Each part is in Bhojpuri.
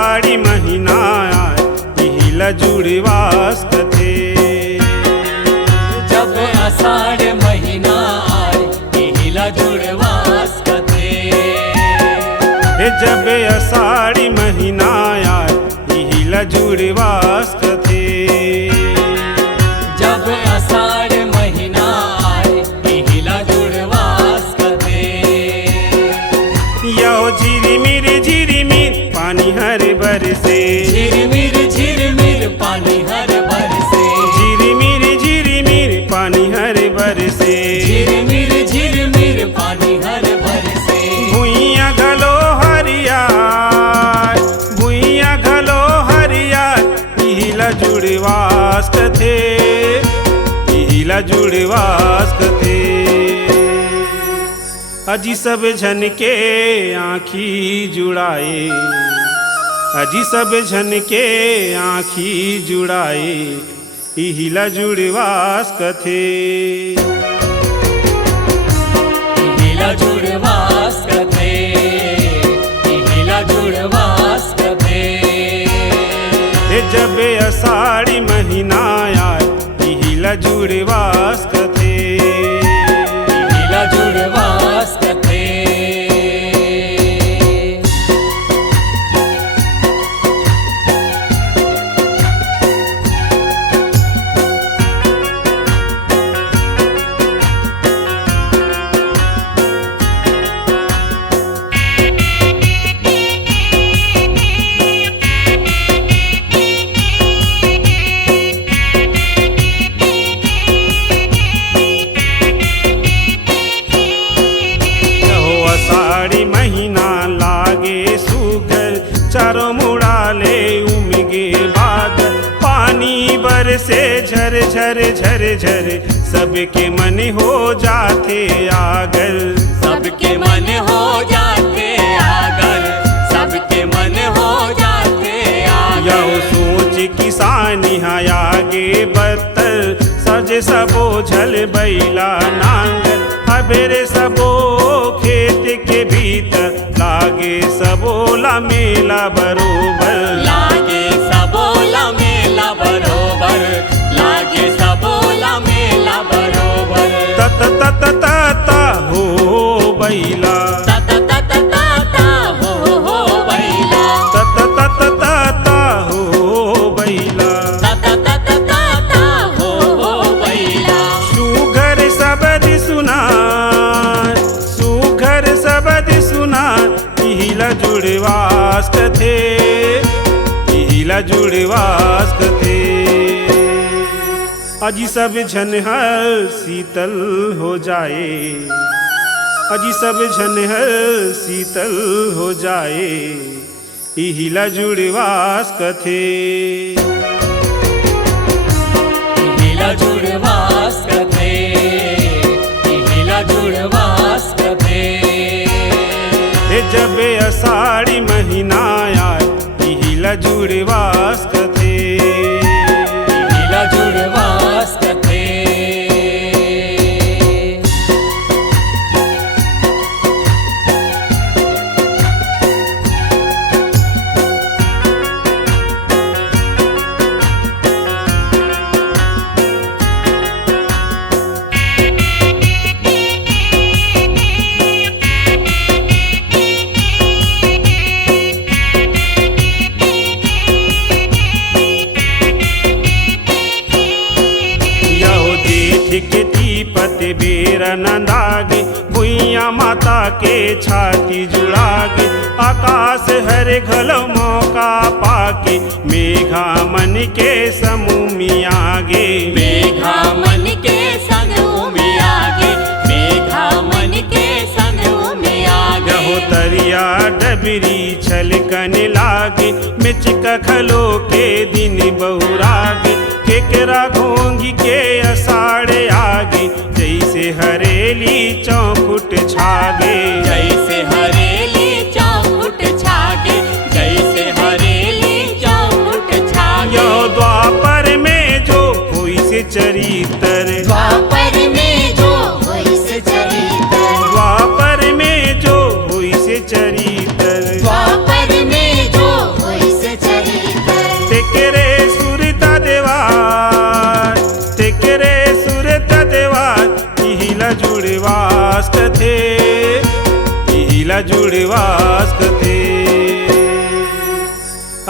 अषाढ़ी महीना आए इहिला जुड़वास कथे। जब आषाढ़ महीना आए इहिला जुड़वास कथे। जब अषाढ़ी महीना आए इहिला जुड़वास कथे। जब आषाढ़ महीना आए इहिला जुड़वास कथे। यो झिरमिर पानी हर बरसे। झिरमिर पानी हर बरसे। झिरमिर पानी हर बरसे। झिरमिर पानी हर बरसे। भुइयाँ घलो हरियार, भुइयाँ घलो हरियार इहिला जुड़वास कथे। इहिला जुड़वास कथे। अजी सब झन के आँखी जुड़ाए। अजी सब झन के आँखी जुड़ाए इहिला जुड़वास कथे। इहिला जुड़वास कथे। इहिला जुड़वास कथे। जब अषाढ़ी महीना आए इहिला जुड़वास कथे। इहिला जुड़वास कथे। अषाढ़ी महीना लागे सुगर चारों मुड़ाले उमगे बादल। पानी बरसे झर झर झर झर सबके मन हो जाते आगल। सबके मन हो जाते आगर। सबके मन हो जाते आगर। यो सोच किसानी आगे बत्तर सजे सबो झल बैला नांगल। हबेरे सबो खेत के भीतर लागे सबोला मेला बरोबर। लागे सबोला मेला बरोबर। लागे सबोला मेला बरोबर। तत तत तता हो बैला। तत तत तता हो बैला। तत तत तता हो बैला। तत तत तता हो बैला। सुघर शब्द सुनाय, सुघर शब्द सुनाय इहिला जुड़वास कथे। इहिला जुड़वास कथे। अजी सब झन हर शीतल हो जाए। अजी सब झन हर शीतल हो जाए इहिला जुड़वास कथे। इहिला जुड़वास कथे। इहिला जुड़वास कथे। जब अषाढ़ी महीना आए इहिला जुड़वास कथे। इहिला जुड़वास कथे। के दीपत बेर नंदागे भुइया माता के छाती जुड़ागे। आकाश हर घल मौका पाके मेघा मन के समूह में आगे। मेघा मन के समूह में आगे। मेघा मन के समूह में आगे। हो तरिया डबरी छलकन लागे मिचक खलो के दिन बहुरागे। केकरा घोंगी के अषाढ़ आगे जैसे हरेली चौखुट छागे। जैसे हरेली चौखुट छागे। जैसे हरेली चौखुट छागे। यो द्वापर में जो हुई से चरित्र। द्वापर में जो हुई से चरित्र। द्वापर में जो हुई से चरित्र। द्वापर में जो हुई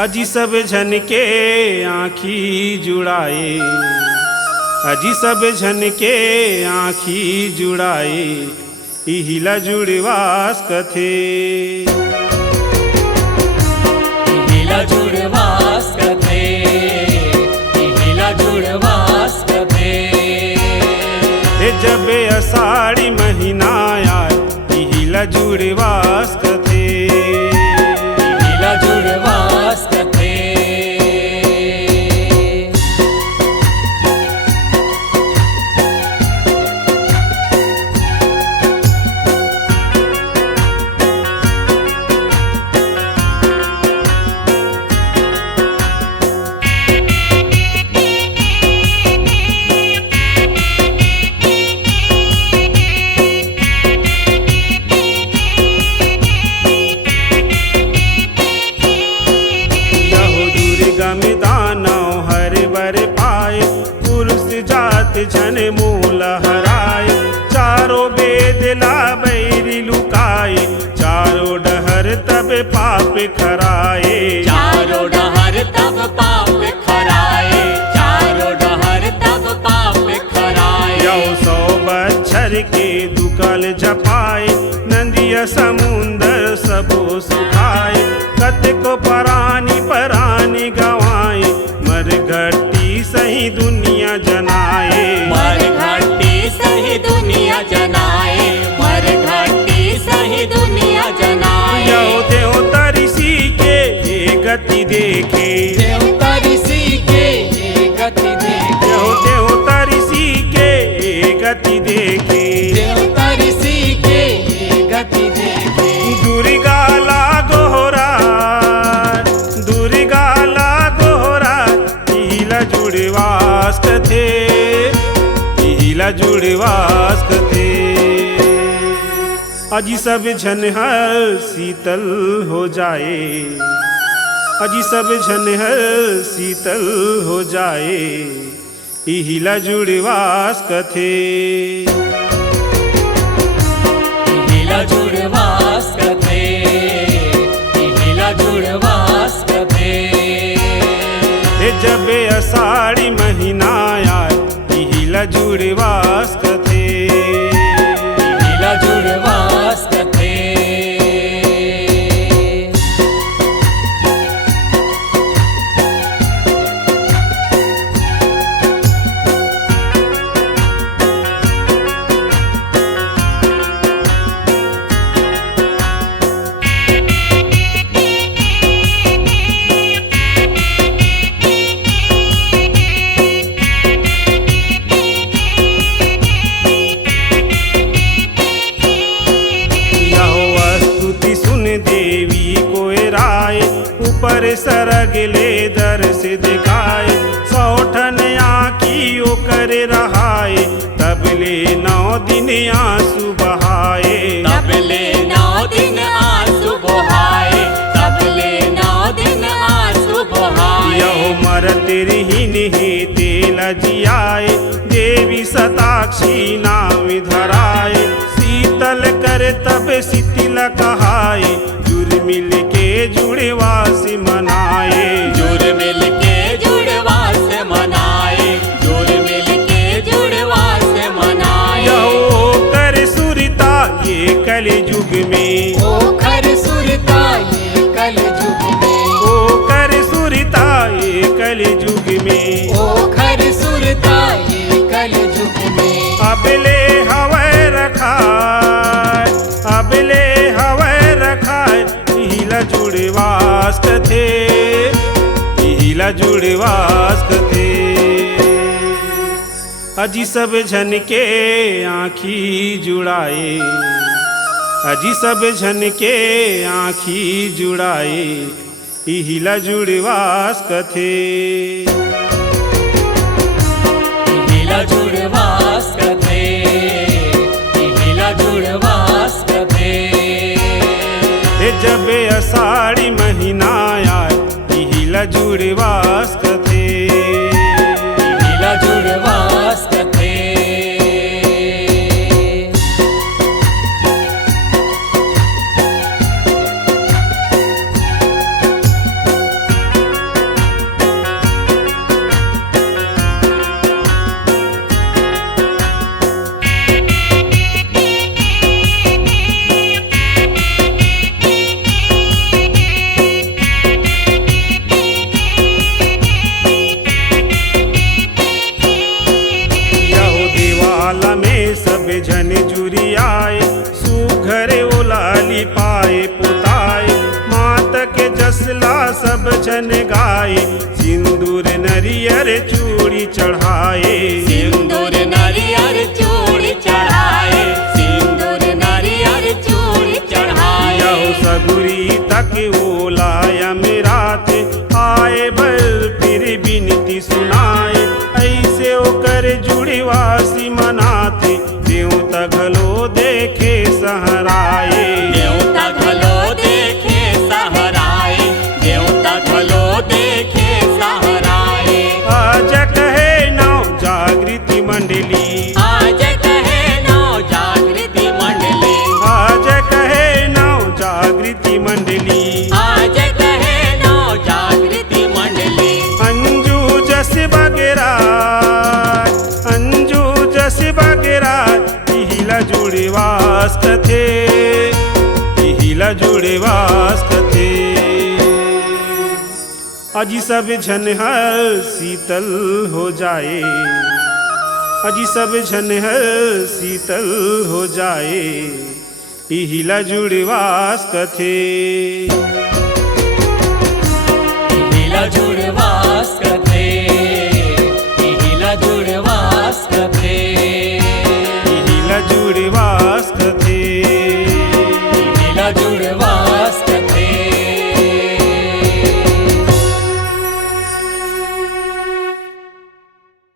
अजी सब झन के आँखी जुड़ाए, अजी सब झन के आँखी जुड़ाए, इहिला जुड़वास कथे, इहिला जुड़वास कथे, इहिला जुड़वास कथे। जब अषाढ़ी महीना आए, इहिला जुड़वास कथे, इहिला जुड़वास कथे। झन मूल हराए, चारों बेदला बैरी लुकाए, चारों डहर तब पाप खराए, चारों डहर तब पाप खराए, चारों डहर तब पाप खराए। यौ 100 बच्छर के दुकल जपाए, नंदिया समुंदर सबो सुखाए, कतको परानी परानी गवाए, मरघटी सही दुनिया जनाए, मरघटी सही दुनिया जनाए, मरघटी सही दुनिया जनाए। यौ देव तरिसी के ये गति देखे, देव तरिसी के ये गति देखे, यौ देव तरिसी के ये गति देखे, देव तरिसी के ये गति देखे। दुर्गा लागोरा, दुर्गा लागोरा, इहिला जुड़वास कथे, इहिला जुड़वास कथे। अजी सब झन हर शीतल हो जाए, अजी सब झन हर शीतल हो जाए, इहिला जुड़वास कथे, इहिला जुड़वास कथे, इहिला जुड़वास कथे। जब अषाढ़ी महीना आए, इहिला जुड़वास कथे, इहिला जुड़वास कथे। ऊपर सरगले दर्श दिखाए, 100 आँखी ओकर रहाए, तबले 9 दिन आंसू बहाए, तबले 9 दिन आंसू बहाए, तबले 9 दिन आंसू बहाए। यहो मरत रहीन हे तेल जियाए, देवी शताक्षी नाम धराए, शीतल कर तब शीतल कहाए, जुर मिल के जुड़वास मनाए, जुर मिल के जुड़वास मनाए, जुर मिल के जुड़वास मनाए। यहो कर सुरता ये कल युग में, ओ कर सुरता ये कल युग में, ओ कर सुरता ये कल युग में, ओ कर सुरता ये कल युग में। अबले हवै रखाए, अबले हवै रखाए, इहिला जुड़वास कथे, इहिला जुड़वास कथे। अजी सब झन के आँखी जुड़ाए, अजी सब झन के आँखी जुड़ाए, इहिला जुड़वास कथे, इहिला जुड़वास कथे, इहिला जुड़वास कथे। जब अषाढ़ी महीना आए, इहिला जुड़वास कथे, इहिला जुड़वास कथे। सब जन गाए सिंदूर नरियर चूड़ी चढ़ाए सिंदूर नारियल चूड़ी चढ़ाए सिंदूर नारियल चूड़ी चढ़ाए यहो सगुरी तक ओलाया मेरा थे आए बल फिर बिनती सुनाए ऐसे ओकर जुड़ीवासी मनाते देवता घलो देखे सहराए देवता घलो देखे सहराए देवता घलो देखे सहराए आज कहे नव जागृति मंडली आज कहे नौ जागृति मंडली आज कहे नव जागृति मंडली आज कहे नौ जागृति मंडली अंजू जस बगेराज अंजू जस बगेराज हिला जुड़ीवास कथे हिला जुड़ीवास कथे अजी सब झन हर शीतल हो जाए अजी सब झन हर शीतल हो जाए हिला जुड़ीवास कथे हिला जुड़वास कथे